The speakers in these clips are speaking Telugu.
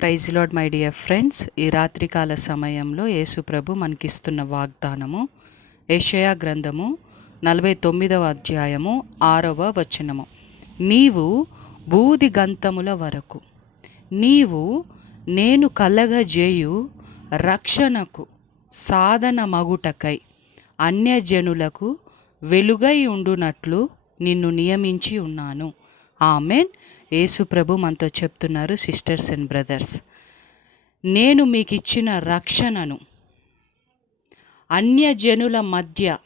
Praise lord my dear friends. ఈ రాత్రికాల సమయంలో యేసు ప్రభు మనకిస్తున్న వాగ్దానము యెషయా గ్రంథము 49వ అధ్యాయము 6వ వచనము. నీవు బూది గంతముల వరకు నీవు నేను కలగజేయు రక్షణకు సాధన మగుటకై అన్యజనులకు వెలుగై ఉండునట్లు నిన్ను నియమించి ఉన్నాను. ఆమెన్. యేసు ప్రభు మనతో చెప్తున్నారు, సిస్టర్స్ అండ్ బ్రదర్స్, నేను మీకు ఇచ్చిన రక్షణను అన్యజనుల మధ్య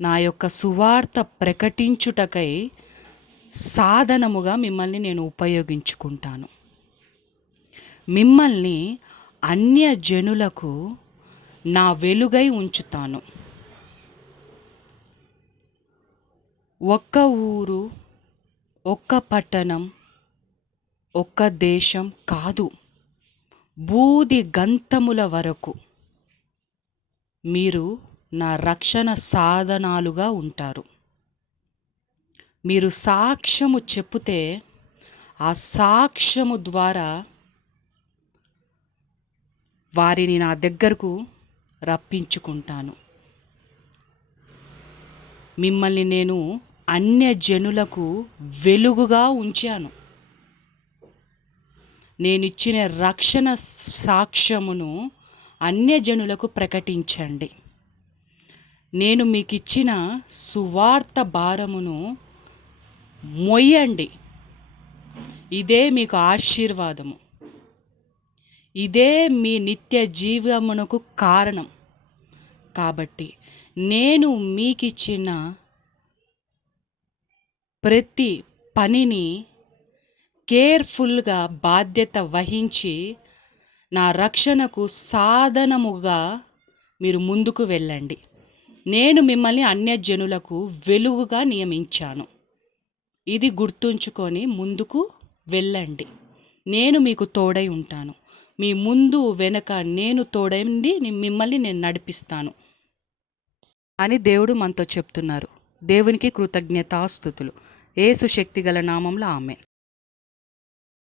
నా యొక్క సువార్త ప్రకటించుటకై సాధనముగా మిమ్మల్ని నేను ఉపయోగించుకుంటాను. మిమ్మల్ని అన్యజనులకు నా వెలుగై ఉంచుతాను. ఒక్క ఊరు, ఒక్క పట్టణం, ఒక్క దేశం కాదు, బూది గంతముల వరకు మీరు నా రక్షణ సాధనాలుగా ఉంటారు. మీరు సాక్ష్యము చెప్పుతే ఆ సాక్ష్యము ద్వారా వారిని నా దగ్గరకు రప్పించుకుంటాను. మిమ్మల్ని నేను అన్యజనులకు వెలుగుగా ఉంచాను. నేనిచ్చిన రక్షణ సాక్ష్యమును అన్యజనులకు ప్రకటించండి. నేను మీకు ఇచ్చిన సువార్త భారమును మొయ్యండి. ఇదే మీకు ఆశీర్వాదము. ఇదే మీ నిత్య జీవమునకు కారణం. కాబట్టి నేను మీకిచ్చిన ప్రతి పనిని కేర్ఫుల్గా బాధ్యత వహించి నా రక్షణకు సాధనముగా మీరు ముందుకు వెళ్ళండి. నేను మిమ్మల్ని అన్యజనులకు వెలుగుగా నియమించాను. ఇది గుర్తుంచుకొని ముందుకు వెళ్ళండి. నేను మీకు తోడై ఉంటాను. మీ ముందు వెనక నేను తోడైండి మిమ్మల్ని నేను నడిపిస్తాను అని దేవుడు మనతో చెప్తున్నారు. దేవునికి కృతజ్ఞతాస్తుతులు. యేసు శక్తిగల నామంలో ఆమేన్.